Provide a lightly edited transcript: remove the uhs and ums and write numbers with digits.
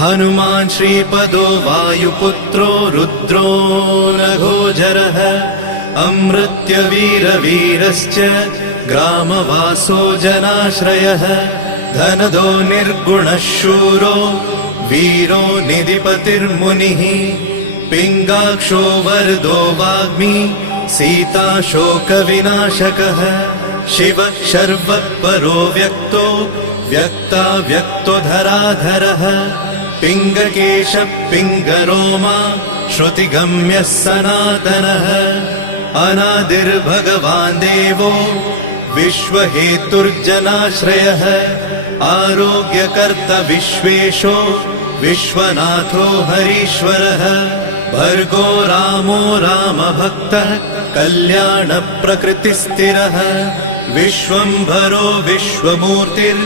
हनुमान् श्रीपदो वायुपुत्रो रुद्रो नघोजरः अमृत्यवीरवीरश्च ग्रामवासो जनाश्रयः धनदो निर्गुणः शूरो वीरो निधिपतिर्मुनिः पिङ्गाक्षो वरदो वाग्मी सीता शोकविनाशकः शिवः शर्वः परो व्यक्तो व्यक्तो धराधरः पिङ्गकेशः पिङ्गरोमा श्रुतिगम्यः सनातनः अनादिर्भगवान् देवो विश्वहेतुर्जनाश्रयः आरोग्यकर्ता विश्वेशो विश्वनाथो हरीश्वरः भर्गो रामो रामभक्तः कल्याणप्रकृतिस्थिरः विश्वम्भरो विश्वमूर्तिर्